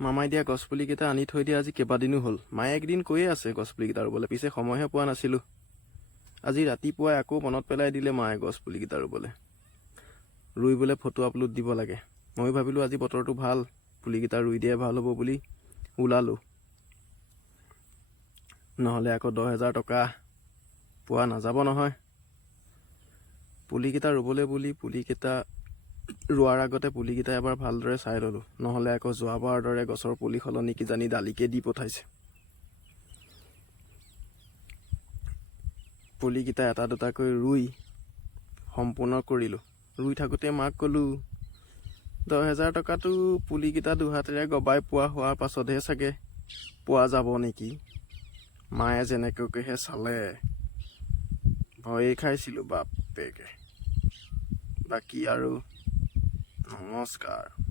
মামাই দিয়া গছপুলিকেইটা আনি থৈ দিয়া আজি কেইবাদিনো হ'ল। মায়ে একদিন কৈয়ে আছে গছপুলিকেইটা ৰুবলৈ, পিছে সময়হে পোৱা নাছিলোঁ। আজি ৰাতিপুৱাই আকৌ মনত পেলাই দিলে মায়ে গছপুলিকেইটা ৰুবলৈ। ৰুই বোলে ফটো আপলোড দিব লাগে। ময়ো ভাবিলোঁ আজি বতৰটো ভাল, পুলিকেইটা ৰুই দিয়াই ভাল হ'ব বুলি ওলালোঁ। নহ'লে আকৌ 10,000 টকা পোৱা নাযাব নহয়। পুলিকেইটা ৰুবলৈ বুলি পুলিকেইটা ৰোৱাৰ আগতে পুলিকেইটা এবাৰ ভালদৰে চাই ল'লোঁ। নহ'লে আকৌ যোৱাবাৰৰ দৰে গছৰ পুলি সলনি কিজানি ডালিকে দি পঠাইছে। পুলিকেইটা এটা দুটাকৈ ৰুই সম্পূৰ্ণ কৰিলোঁ। ৰুই থাকোঁতে মাক ক'লোঁ, 10,000 টকাটো পুলিকেইটা দুহাতেৰে গবাই পোৱা হোৱাৰ পাছতহে চাগে পোৱা যাব নেকি। মায়ে যেনেকৈহে চালে, ভয়েই খাইছিলোঁ বাপেকে। বাকী আৰু নমস্কাৰ।